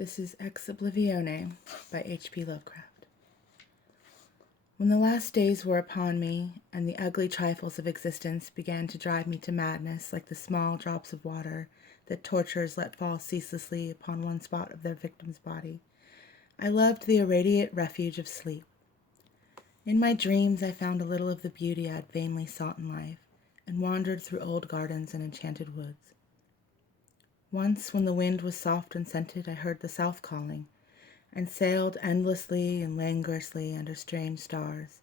This is Oblivione by H.P. Lovecraft. When the last days were upon me, and the ugly trifles of existence began to drive me to madness like the small drops of water that torturers let fall ceaselessly upon one spot of their victim's body, I loved the irradiate refuge of sleep. In my dreams I found a little of the beauty I had vainly sought in life, and wandered through old gardens and enchanted woods. Once, when the wind was soft and scented, I heard the south calling, and sailed endlessly and languorously under strange stars.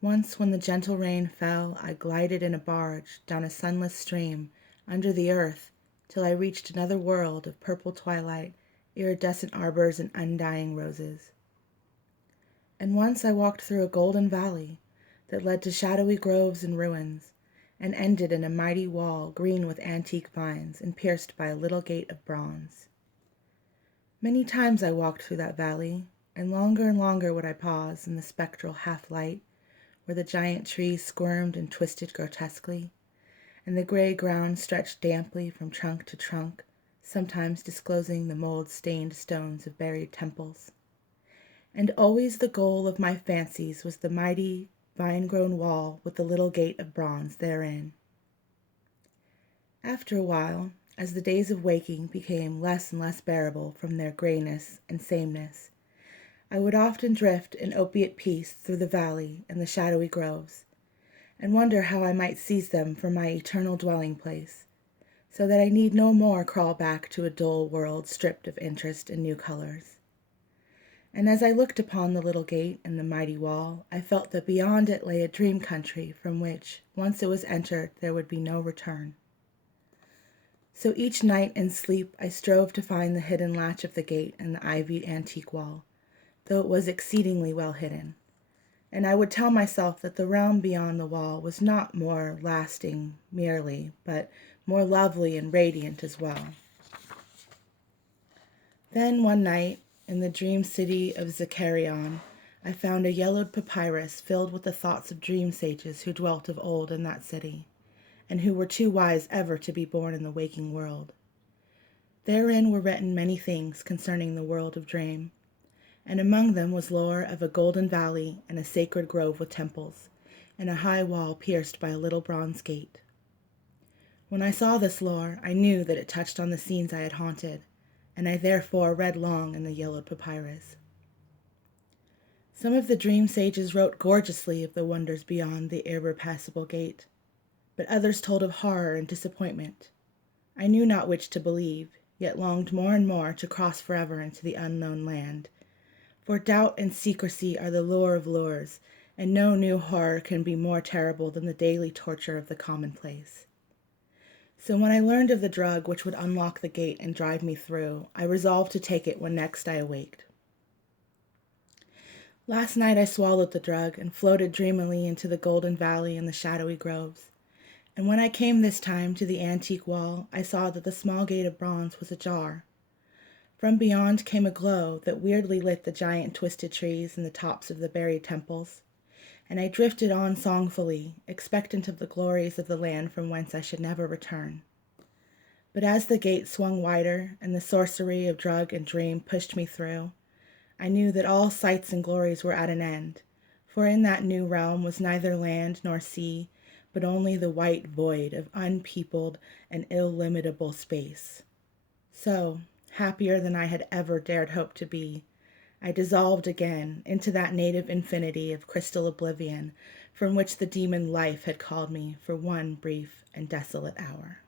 Once, when the gentle rain fell, I glided in a barge down a sunless stream under the earth till I reached another world of purple twilight, iridescent arbors, and undying roses. And once I walked through a golden valley that led to shadowy groves and ruins, and ended in a mighty wall green with antique vines and pierced by a little gate of bronze. Many times I walked through that valley, and longer would I pause in the spectral half-light, where the giant trees squirmed and twisted grotesquely, and the gray ground stretched damply from trunk to trunk, sometimes disclosing the mold-stained stones of buried temples. And always the goal of my fancies was the mighty, vine-grown wall with the little gate of bronze therein. After a while, as the days of waking became less and less bearable from their grayness and sameness, I would often drift in opiate peace through the valley and the shadowy groves, and wonder how I might seize them for my eternal dwelling place, so that I need no more crawl back to a dull world stripped of interest and new colors. And as I looked upon the little gate and the mighty wall, I felt that beyond it lay a dream country from which, once it was entered, there would be no return. So each night in sleep I strove to find the hidden latch of the gate and the ivied antique wall, though it was exceedingly well hidden. And I would tell myself that the realm beyond the wall was not more lasting merely, but more lovely and radiant as well. Then one night, in the dream city of Zakarion, I found a yellowed papyrus filled with the thoughts of dream sages who dwelt of old in that city, and who were too wise ever to be born in the waking world. Therein were written many things concerning the world of dream, and among them was lore of a golden valley and a sacred grove with temples, and a high wall pierced by a little bronze gate. When I saw this lore, I knew that it touched on the scenes I had haunted, and I therefore read long in the yellowed papyrus. Some of the dream sages wrote gorgeously of the wonders beyond the irrepassable gate, but others told of horror and disappointment. I knew not which to believe, yet longed more and more to cross forever into the unknown land. For doubt and secrecy are the lure of lures, and no new horror can be more terrible than the daily torture of the commonplace. So when I learned of the drug which would unlock the gate and drive me through, I resolved to take it when next I awaked. Last night I swallowed the drug and floated dreamily into the golden valley and the shadowy groves. And when I came this time to the antique wall, I saw that the small gate of bronze was ajar. From beyond came a glow that weirdly lit the giant twisted trees and the tops of the buried temples, and I drifted on songfully, expectant of the glories of the land from whence I should never return. But as the gate swung wider, and the sorcery of drug and dream pushed me through, I knew that all sights and glories were at an end, for in that new realm was neither land nor sea, but only the white void of unpeopled and illimitable space. So, happier than I had ever dared hope to be, I dissolved again into that native infinity of crystal oblivion from which the demon life had called me for one brief and desolate hour.